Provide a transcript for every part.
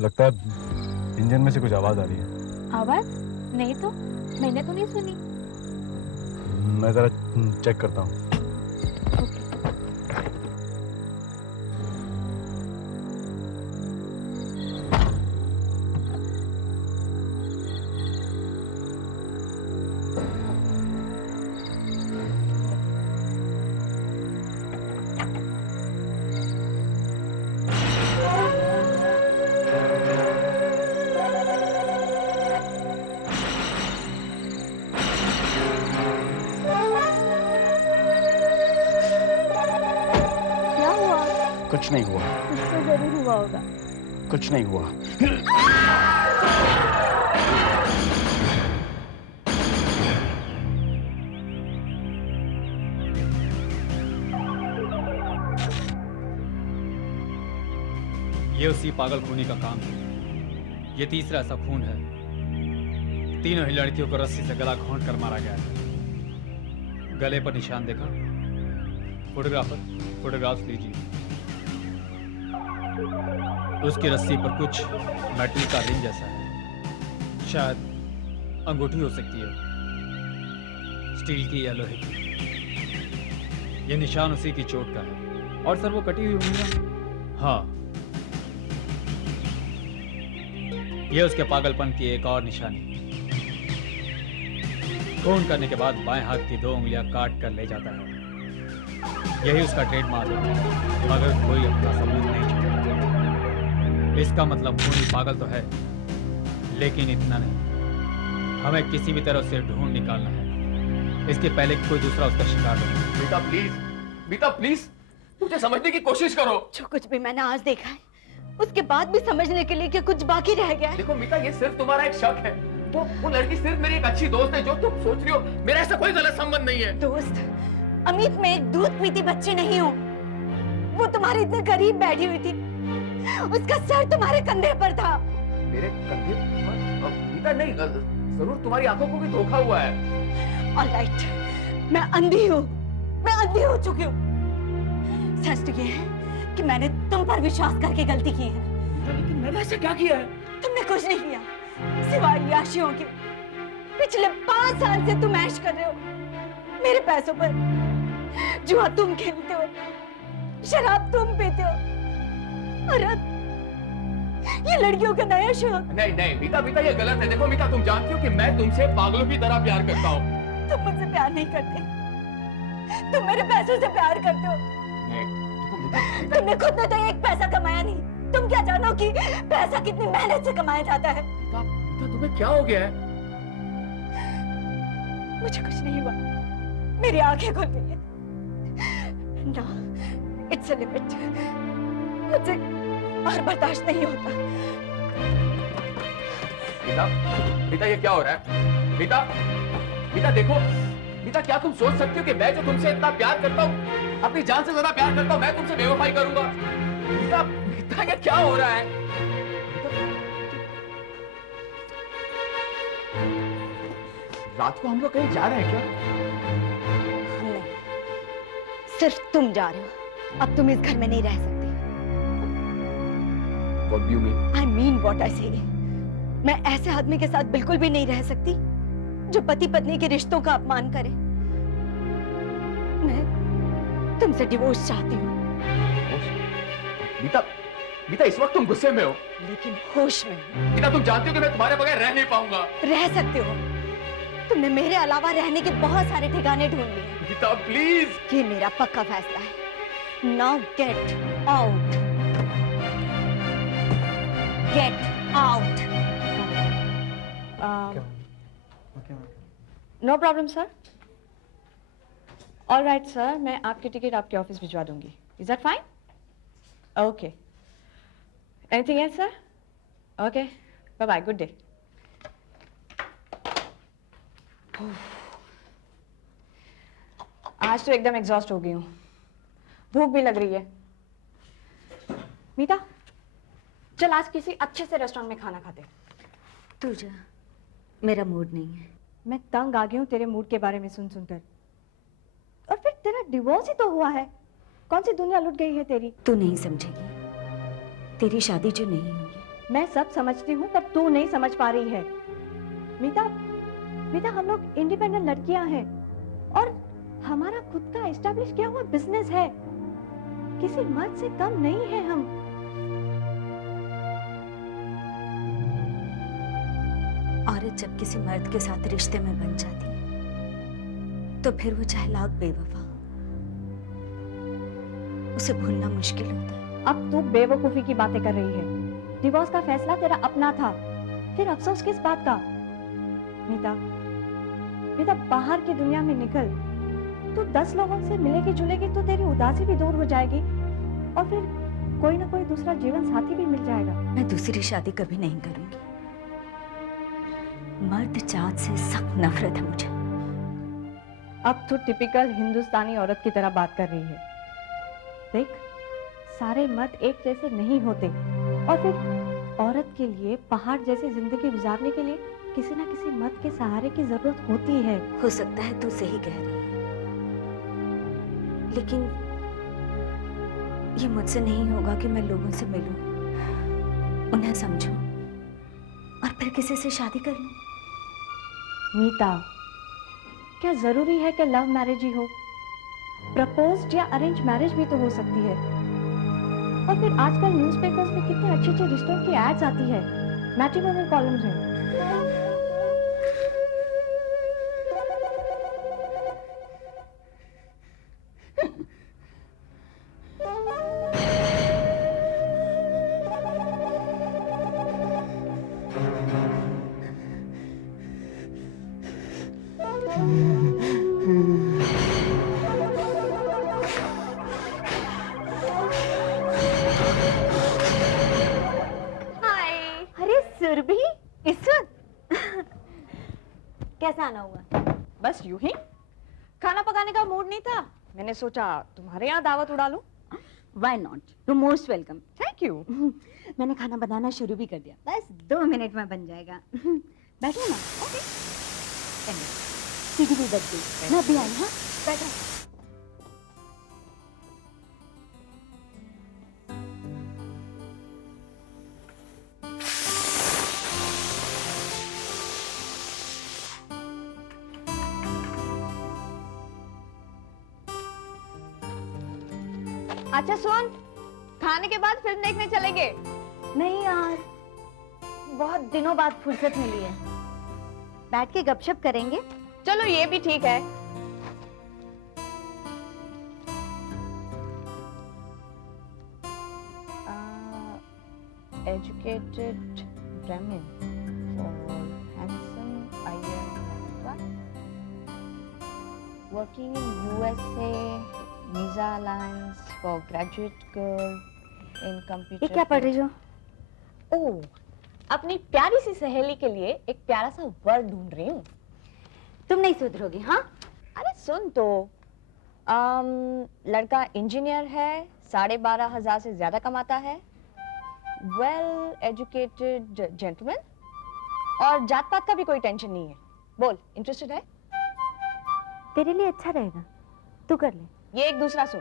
लगता है इंजन में से कुछ आवाज आ रही है। आवाज? नहीं तो, मैंने तो नहीं सुनी। मैं जरा चेक करता हूँ। ओके। क्या हुआ? कुछ नहीं हुआ। कुछ तो जरूर हुआ होगा। कुछ नहीं हुआ। ये उसी पागल खूनी का काम है। ये तीसरा ऐसा खून है। तीनों ही लड़कियों को रस्सी से गला घोंट कर मारा गया है। गले पर निशान देखा? फोटोग्राफर, फोटोग्राफ्स लीजिए। उसकी रस्सी पर कुछ मेटल का रिंग जैसा है, शायद अंगूठी हो सकती है, स्टील की या लोहे की। ये निशान उसी की चोट का है। और सर वो कटी हुई उंगलियां? हाँ, ये उसके पागलपन की एक और निशानी। खून करने के बाद बाएं हाथ की 2 उंगलियां काट कर ले जाता है। यही उसका ट्रेडमार्क है, मगर कोई अपना सबूत नहीं छोड़ता। इसका मतलब खूनी पागल तो है, लेकिन इतना नहीं। हमें किसी भी तरह उसे ढूंढ निकालना है, इसके पहले कि कोई दूसरा उसका शिकार हो। बीता प्लीज, बीता प्लीज, मुझे समझने की कोशिश करो। जो कुछ भी मैंने आज देखा है, उसके बाद भी समझने के लिए कि कुछ बाकी रह गया है। देखो मीता, ये सिर्फ तुम्हारा एक शक है। वो लड़की सिर्फ मेरी एक अच्छी दोस्त है। जो तुम सोच रही हो, मेरा ऐसा कोई गलत संबंध नहीं है। दोस्त? अमित, मैं एक दूध पीती बच्ची नहीं हूँ। वो तुम्हारे इतने करीब बैठी हुई थी, उसका सर तुम्हारे कंधे पर था। मेरे कंधे? मीता नहीं, जरूर तुम्हारी आंखों को भी धोखा हुआ है। ऑलराइट, मैं अंधी हूँ, मैं अंधी हो चुकी हूँ। सच तो ये है कि मैंने तुम पर विश्वास करके गलती की है। लेकिन मैंने ऐसा क्या किया है? तुमने कुछ नहीं किया, सिवाय याशियों के। पिछले 5 साल से तुम ऐश कर रहे हो मेरे पैसों पर। जुआ तुम खेलते हो, शराब तुम पीते हो, और अब ये लड़कियों का नया शौक। नहीं नहीं मीता, मीता ये गलत है। देखो मीता, तुम जानती हो कि मैं तुमसे पागलों की तरह प्यार करता हूँ। तुम मुझसे प्यार नहीं करते, तुम मेरे पैसों से प्यार करते हो। नहीं, तुमने खुद ने तो एक पैसा कमाया नहीं। तुम क्या जानो कि पैसा कितनी मेहनत से कमाया जाता है। मीता, तुम्हें क्या हो गया है? मुझे कुछ नहीं हुआ, मेरी आंखें खुल गई हैं। ना, इट्स अ लिमिट। मुझे और बर्दाश्त नहीं होता। मीता, मीता ये क्या हो रहा है? मीता, मीता देखो, मीता क्या तुम सोच सकती हो कि मैं जो तुमसे इतना प्यार करता हूँ, अपनी जान से ज्यादा प्यार करता हूँ, मैं तुमसे बेवफाई करूंगा? मीता, मीता ये क्या हो रहा है? रात को हम लोग कहीं जा रहे हैं क्या? नहीं, सिर्फ तुम जा रहे हो। अब तुम इस घर में नहीं रह सकते। What do you mean? I mean what I say. मैं ऐसे आदमी के साथ बिल्कुल भी नहीं रह सकती जो पति पत्नी के रिश्तों का अपमान करे। मैं तुमसे डिवोर्स चाहती हूँ। मीता, मीता इस वक्त तुम गुस्से में हो, लेकिन होश में हूँ। मीता तुम जानती हो कि मैं तुम्हारे बगैर रह नहीं पाऊंगा। रह सकते हो। तुमने मेरे अलावा रहने के बहुत सारे ठिकाने ढूंढ लिए। मीता प्लीज। ये मेरा पक्का फैसला है। Now get out. Get out. No problem sir. All right sir, मैं आपकी टिकट आपके ऑफिस भिजवा दूंगी। Is that fine? Okay. Anything else sir? Okay, bye bye, good day. आज तो एकदम एग्जॉस्ट हो गई हूँ, भूख भी लग रही है। मीता, चल आज किसी अच्छे से रेस्टोरेंट में खाना खाते। तू जा, मेरा मूड नहीं है। मैं तंग आ गई हूँ तेरे मूड के बारे में सुन सुनकर। और फिर तेरा डिवोर्स ही तो हुआ है, कौन सी दुनिया लुट गई है तेरी। तू नहीं समझेगी, तेरी शादी जो नहीं हुई है मैं सब समझती हूँ पर तू नहीं समझ पा रही है। मीता, मीता हम लोग इंडिपेंडेंट लड़कियां हैं और हमारा खुद का एस्टेब्लिश किया हुआ बिजनेस है। किसी मर्द से कम नहीं है हम। औरत जब किसी मर्द के साथ रिश्ते में बन जाती है तो फिर वो चाहे लाख बेवफा, उसे भूलना मुश्किल होता है। अब तू बेवकूफी की बातें कर रही है। डिवोर्स का फैसला तेरा अपना था, फिर अफसोस किस बात का? मीता, मीता बाहर की दुनिया में निकल। तू 10 लोगों से मिलेगी जुलेगी तो तेरी उदासी भी दूर हो जाएगी और फिर कोई ना कोई दूसरा जीवन साथी भी मिल जाएगा। मैं दूसरी शादी कभी नहीं करूंगी। मर्द जात से सख्त नफरत है मुझे। अब तो टिपिकल हिंदुस्तानी औरत की तरह बात कर रही है। देख, सारे मर्द एक जैसे नहीं होते और फिर औरत के लिए पहाड़ जैसी जिंदगी गुजारने के लिए किसी ना किसी मर्द के सहारे की जरूरत होती है। हो सकता है तू सही कह रही है, लेकिन ये मुझसे नहीं होगा कि मैं लोगों से मिलूं, उन्हें समझूं और फिर किसी से शादी कर लूं। मीता, क्या जरूरी है कि लव मैरिज ही हो? प्रपोज्ड या अरेंज मैरिज भी तो हो सकती है। और फिर आजकल न्यूज़पेपर्स में कितने अच्छे अच्छे रिश्तों की एड्स आती है, मैट्रिमोनियल कॉलम्स हैं। अरे सुरभि, इस वक्त कैसा आना हुआ? बस यूं ही। खाना पकाने का मूड नहीं था, मैंने सोचा तुम्हारे यहाँ दावत उड़ा लूं। Why not? You're most welcome. Thank you. मैंने खाना बनाना शुरू भी कर दिया, बस 2 मिनट में बन जाएगा। बैठो ना। ओके। सीढ़ी भी बच गई, मैं भी आई। हाँ, बैठो। अच्छा सुन, खाने के बाद फिल्म देखने चलेंगे। नहीं यार, बहुत दिनों बाद फुर्सत मिली है, बैठ के गपशप करेंगे। चलो ये भी ठीक है। Educated Brahmin for handsome Iyer, working in USA, visa allowance for graduate girl in computer. ये क्या पढ़ रही हो? ओह, अपनी प्यारी सी सहेली के लिए एक प्यारा सा वर्ड ढूंढ रही हूँ। तुम नहीं सुधरोगी। हाँ, अरे सुन तो, लड़का इंजीनियर है, 12,500 से ज्यादा कमाता है, वेल एजुकेटेड जेंटलमैन, और जात पात का भी कोई टेंशन नहीं है। बोल, इंटरेस्टेड है? तेरे लिए अच्छा रहेगा, तू कर ले। ये एक दूसरा सुन।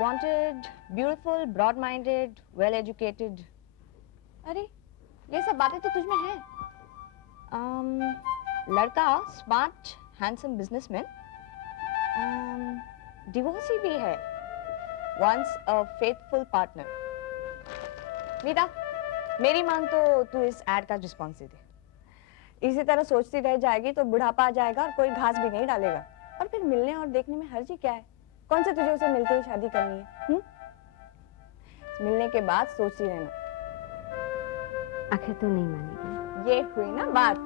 Wanted, beautiful, broad minded, well educated. अरे ये सब बातें तो तुझ में हैं। लड़का स्मार्ट हैंडसम बिजनेसमैन, डिवोर्सी भी है, वंस अ फेथफुल पार्टनर। मीता, मेरी मान तो तू इस एड का रिस्पॉन्स दे दे। इसी तरह सोचती रह जाएगी तो बुढ़ापा आ जाएगा और कोई घास भी नहीं डालेगा। और फिर मिलने और देखने में हर्ज ही क्या है? कौन से तुझे उसे मिलते ही शादी करनी है? मिलने के बाद सोचती रहना। आखिर तू नहीं मानेगी। ये हुई ना बात।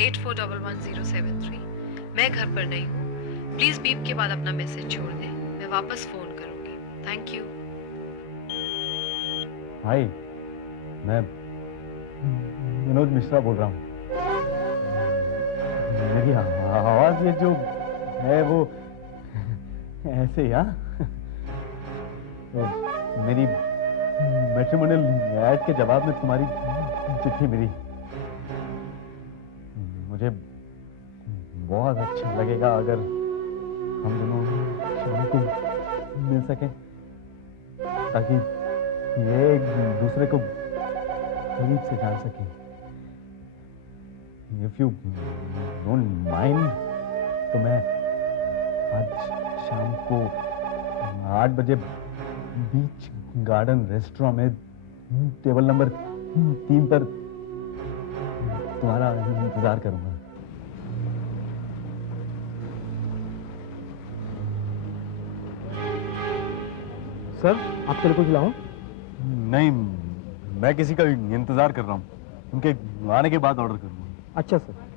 84111073। मैं घर पर नहीं हूँ। प्लीज बीप के बाद अपना मैसेज छोड़ दें, मैं वापस फोन करूंगी। Thank you. हाय, मैं विनोद मिश्रा बोल रहा हूँ। मेरी आवाज ये जो है वो ऐसे ही, हाँ? तो मेरी मैट्रिमोनियल ऐड के जवाब में तुम्हारी चिट्ठी मिली। मुझे बहुत अच्छा लगेगा अगर हम दोनों शाम को मिल सकें, ताकि ये एक दूसरे को करीब से जान सकें। If you don't mind, तो मैं आज शाम को 8 बजे बीच गार्डन रेस्टोरेंट में टेबल नंबर 3 पर तुम्हारा इंतजार करूंगा। सर, आपके लिए कुछ लाऊं? नहीं, मैं किसी का इंतजार कर रहा हूँ। उनके आने के बाद ऑर्डर करूंगा। अच्छा सर।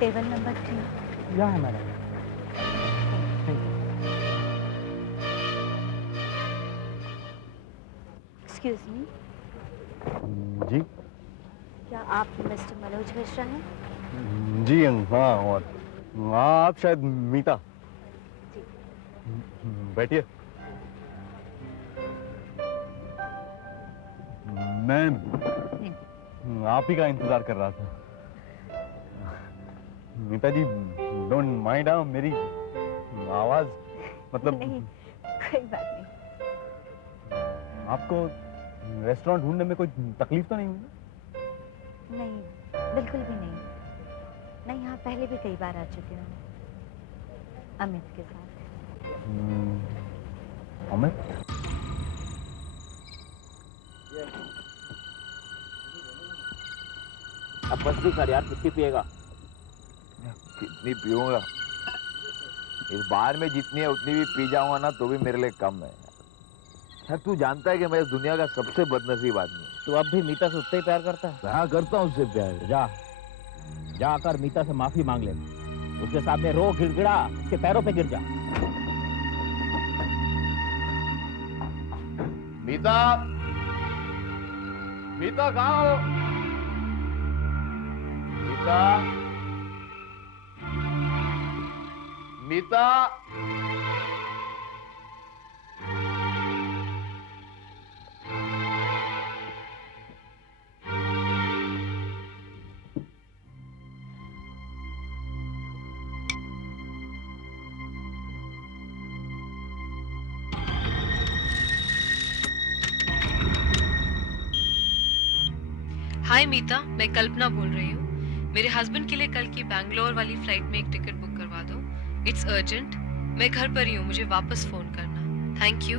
Table number 3। यहाँ है मैडम। एक्सक्यूज मी, जी क्या आप मिस्टर मनोज मिश्रा हैं? जी हाँ, और हाँ, आप शायद मीता। जी। बैठिए। मैं आप ही का इंतजार कर रहा था। मीता जी, डोंट माइंड, मेरी आवाज मतलब नहीं, कोई बात नहीं। आपको रेस्टोरेंट ढूंढने में कोई तकलीफ तो नहीं हुई? नहीं, बिल्कुल भी नहीं। मैं यहाँ पहले भी कई बार आ चुकी हूँ अमित के साथ। अमित? अब बस भी कर यार, कितनी पिएगा? कितनी पीऊंगा? इस बार में जितनी है उतनी भी पी जाऊंगा ना तो भी मेरे लिए कम है। यार तू जानता है कि मैं इस दुनिया का सबसे बदनसीब आदमी हूँ। तू अब भी मीता से उतना ही प्यार करता है? हाँ, करता हूँ उससे प्यार। जाकर मीता से माफी मांग ले, उसके सामने रो, गिड़गिड़ा, उसके पैरों पे गिर जा। मीता, मीता कहाँ हो? मीता, मीता, हाय मीता, मैं कल्पना बोल रही हूँ। मेरे हस्बैंड के लिए कल की बैंगलोर वाली फ्लाइट में एक टिकट बुक करवा दो। It's urgent. मैं घर पर ही हूँ, मुझे वापस फोन करना। Thank you.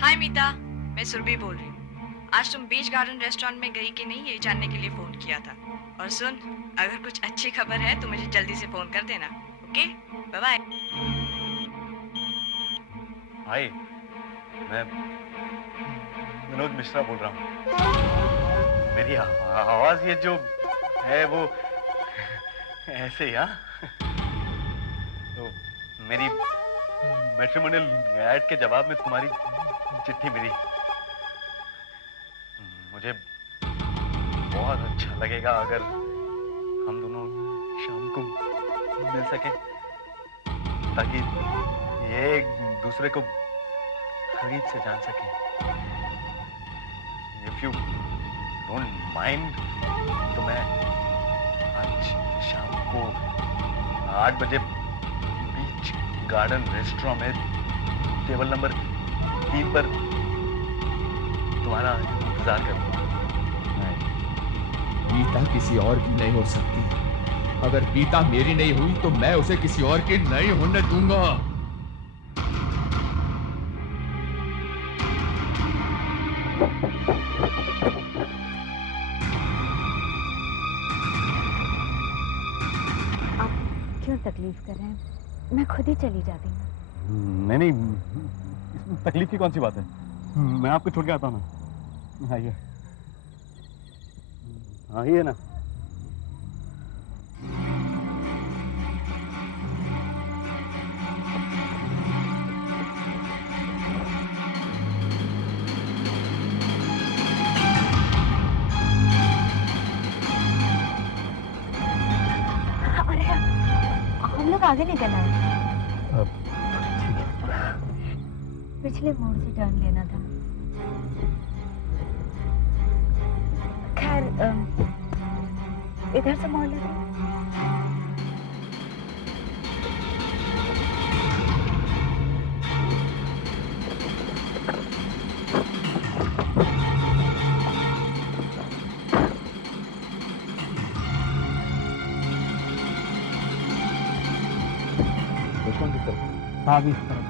हाय मीता, मैं सुरभि बोल रही हूँ। आज तुम बीच गार्डन रेस्टोरेंट में गई कि नहीं, ये जानने के लिए फोन किया था। और सुन, अगर कुछ अच्छी खबर है तो मुझे जल्दी से फोन कर देना। Okay, bye bye. हाय, मैं विनोद मिश्रा बोल रहा हूँ। मेरी आवाज ये जो है वो ऐसे ही, हाँ? तो मेरी मैट्रिमोनियल ऐड के जवाब में तुम्हारी चिट्ठी मिली। मुझे बहुत अच्छा लगेगा अगर हम दोनों शाम को मिल सके, ताकि ये एक दूसरे को करीब से जान सके। If you don't mind, तो मैं आज शाम को 8 बजे बीच गार्डन रेस्टोरेंट में टेबल नंबर 3 पर तुम्हारा इंतजार करूंगा। मीता किसी और की नहीं हो सकती। अगर मीता मेरी नहीं हुई तो मैं उसे किसी और की नहीं होने दूंगा। क्यों तकलीफ कर रहे हैं? मैं खुद ही चली जाती हूँ। नहीं इसमें तकलीफ की कौन सी बात है? मैं आपको छोड़ के आता हूँ ना। आइए आइए ना। अरे हम लोग आगे निकल आए। पिछले मोड़ से टर्न लेना था। खैर इधर से मोड़ लेते हैं। हाँ अभी इस तरफ।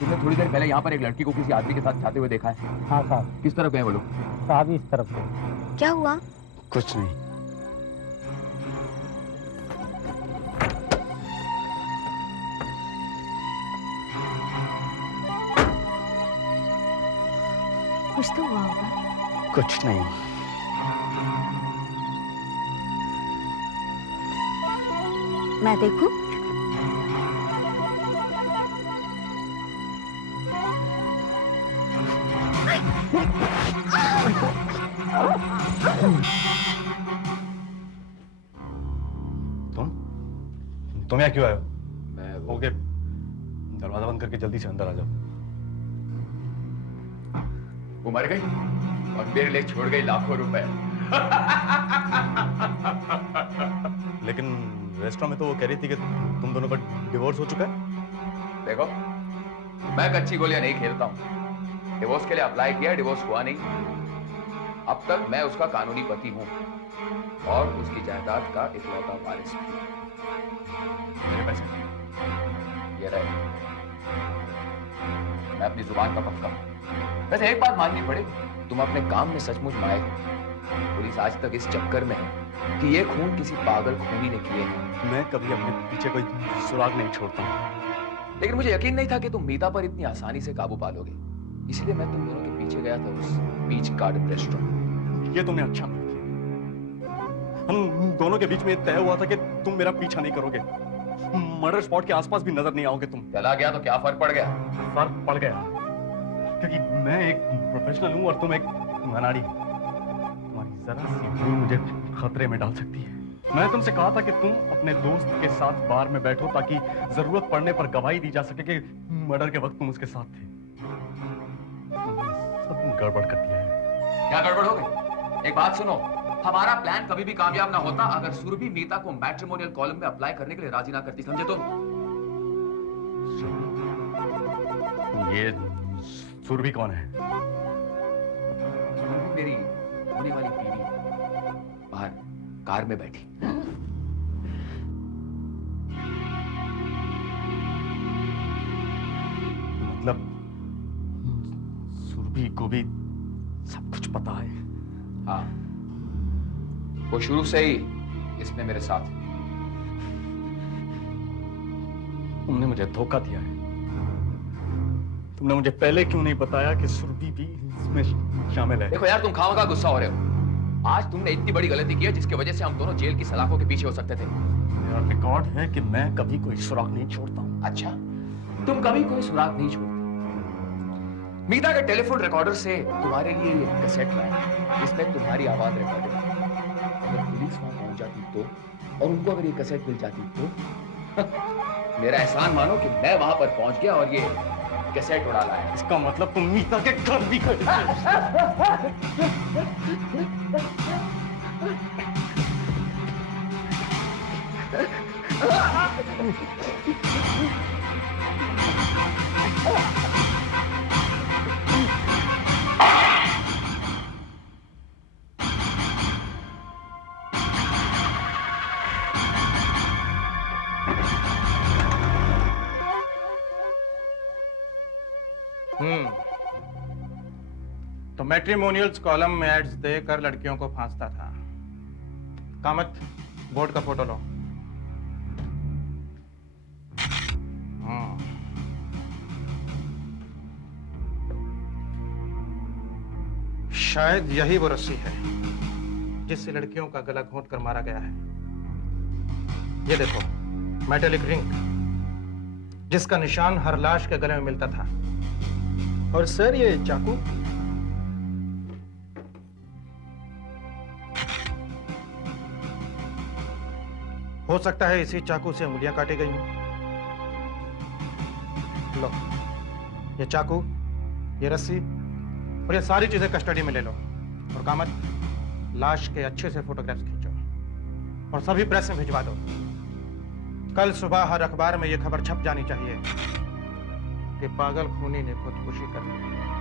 तुमने थोड़ी देर पहले यहाँ पर एक लड़की को किसी आदमी के साथ जाते हुए देखा है? हाँ साहब। किस तरफ गए वो लोग? साहब इस तरफ। क्या हुआ? कुछ नहीं। कुछ तो हुआ होगा। कुछ नहीं। मैं देखूं? तुम यहाँ क्यों आए हो? मैं ओके, दरवाजा बंद करके जल्दी से अंदर आ जाओ। वो मर गई और मेरे लिए छोड़ गई लाखों रुपए। लेकिन रेस्टोरेंट में तो वो कह रही थी कि तुम दोनों का डिवोर्स हो चुका है। देखो, मैं कच्ची गोलियां नहीं खेलता हूं। डिवोर्स के लिए अप्लाई किया, डिवोर्स हुआ नहीं। अब तक मैं उसका कानूनी पति हूं और उसकी जायदाद का इकलौता वारिस भी। मेरे पैसे ये रहे। मैं अपनी जुबान का पक्का हूं। वैसे एक बात माननी पड़ेगी, तुम अपने काम में सचमुच माहिर हो। पुलिस आज तक इस चक्कर में है कि ये खून किसी पागल खूनी ने किए हैं। मैं कभी अपने पीछे कोई सुराग नहीं छोड़ता हूं। लेकिन मुझे यकीन नहीं था कि तुम मीता पर इतनी आसानी से काबू पालोगे, इसलिए मैं तुम दोनों के पीछे गया था उस बीच गार्डन रेस्टोरेंट। ये तुमने अच्छा नहीं किया। हम दोनों के बीच में तय हुआ था कि तुम मेरा पीछा नहीं करोगे, मर्डर स्पॉट के आसपास भी नजर नहीं आओगे तुम। चला गया तो क्या फर्क पड़ गया? फर्क पड़ गया क्योंकि मैं एक प्रोफेशनल हूं और तुम एक अनाड़ी। तुम्हारी जरा सी भूल मुझे खतरे में डाल सकती है। मैं तुमसे कहा था कि तुम अपने दोस्त के साथ बार में बैठो ताकि जरूरत पड़ने पर गवाही दी जा सके कि मर्डर के वक्त तुम उसके साथ थे। तुमने सब गड़बड़ कर दिया है। क्या गड़बड़ हो गई? एक बात सुनो, हमारा प्लान कभी भी कामयाब ना होता अगर सुरभि मीता को मैट्रिमोनियल कॉलम में अप्लाई करने के लिए राजी ना करती, समझे तुम? ये सुरभि कौन है? सुरभि मेरी होने वाली बीवी बाहर कार में बैठी। मतलब सुरभि को भी सब कुछ पता है? हाँ, वो शुरू से ही इसमें मेरे साथ है। तुमने मुझे धोखा दिया है। तुमने मुझे पहले क्यों नहीं बताया कि सुरभि भी इसमें शामिल है? देखो यार, तुम खामखा गुस्सा हो रहे हो। आज तुमने इतनी बड़ी गलती की है जिसकी वजह से हम दोनों जेल की सलाखों के पीछे हो सकते थे। मेरा रिकॉर्ड है कि मैं कभी कोई सुराग नहीं छोड़ता हूँ। अच्छा, तुम कभी कोई सुराग नहीं छोड़ते। मीता के टेलीफोन रिकॉर्डर से तुम्हारे लिए ये कैसेट लाया, इसमें तुम्हारी आवाज रिकॉर्डेड है। अगर पुलिस वहां पहुंच जाती तो, और उनको अगर ये कैसेट मिल जाती तो मेरा एहसान मानो कि मैं वहां पर पहुंच गया और ये कैसेट उड़ा लाया। इसका मतलब तुम मीता के घर भी कर तो मैट्रिमोनियल्स कॉलम में एड्स देकर लड़कियों को फांसता था। कामत, बोर्ड का फोटो लो। शायद यही वो रस्सी है जिससे लड़कियों का गला घोंट कर मारा गया है। ये देखो, मेटेलिक रिंग, जिसका निशान हर लाश के गले में मिलता था। और सर ये चाकू, हो सकता है इसी चाकू से उंगलियां काटी गई हों। लो, ये चाकू, ये रस्सी और ये सारी चीजें कस्टडी में ले लो। और कामत, लाश के अच्छे से फोटोग्राफ्स खींचो और सभी प्रेस में भिजवा दो। कल सुबह हर अखबार में ये खबर छप जानी चाहिए कि पागल खूनी ने खुदकुशी कर ली।